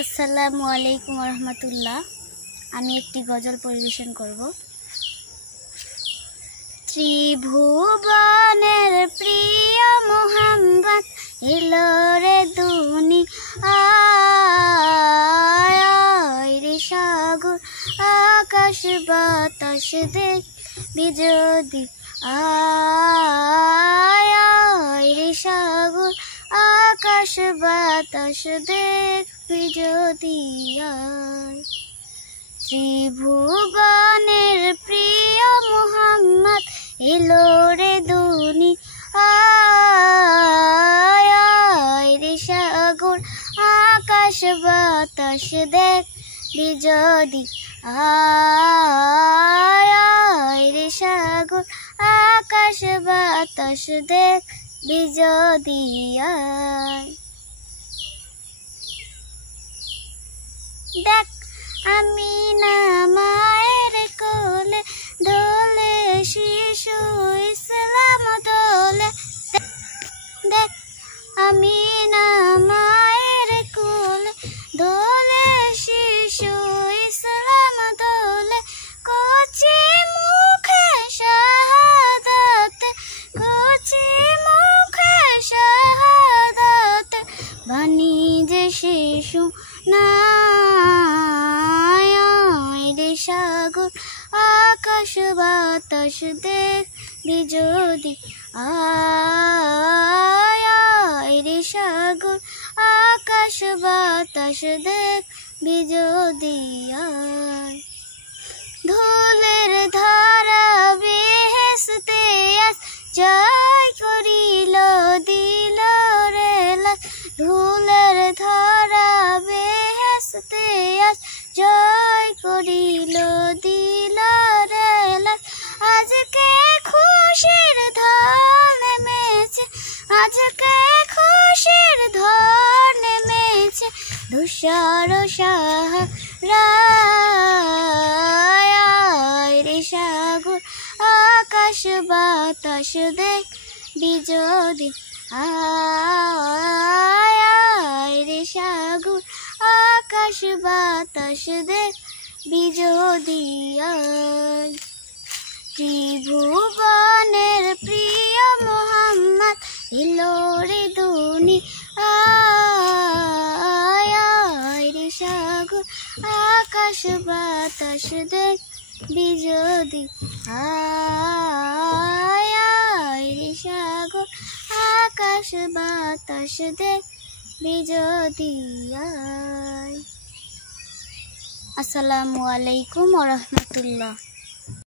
আসসালামু আলাইকুম রহমতুল্লাহ। আমি একটি গজল পরিবেশন করব। ত্রিভুবনের প্রিয় মোহাম্মদ এলো রে দুনিয়ায় রে সাগর আকাশ বাতাস দেখবি যদি আয় রে সাগর আকাশ বাতাস দেখবি যদি আয়। ত্রিভুবনের প্রিয় মোহাম্মদ এলো রে দুনিয়ায় রে সাগর আকাশ বাতাস দেখবি যদি আয় রে সাগর আকাশ বাতাস দেখবি যদি আয়। দেখ আমিনা মায়ের কোলে দোলে শিশু ইসলাম দোলে। দেখ আমিনা মায়ের কোলে দোলে শিশু ইসলাম দোলে। কচি মুখে শাহাদাত কচি মুখে শাহাদাত বাণী যে শিশু না সাগর আকাশ বাতাস দেখবি যদি আয় রে সাগর আকাশ বাতাস দেখবি যদি আয়। ধুলের ধারা বেহেশতে আজ জয় করিল দিল রে লাজ। ধুলের ধারা বেহেশতে আজ জয় করিল দিল রে লাজ। আজকে খুশির ধন নেমেছে আজকে খুশির ধন নেমেছে ধূসর সাহারায় রে সাগর আকাশ বাতাস দেখবি যদি আয় রে সাগর আকাশ বাতাস দেখবি যদি আয়। ত্রিভুবনের প্রিয় মোহাম্মদ এলো রে দুনিয়ায় রে সাগর আকাশ বাতাস দেখবি যদি আয় রে সাগর আকাশ বাতাস দেখবি যদি আয়। আসসালামু আলাইকুম ওয়া রাহমাতুল্লাহ।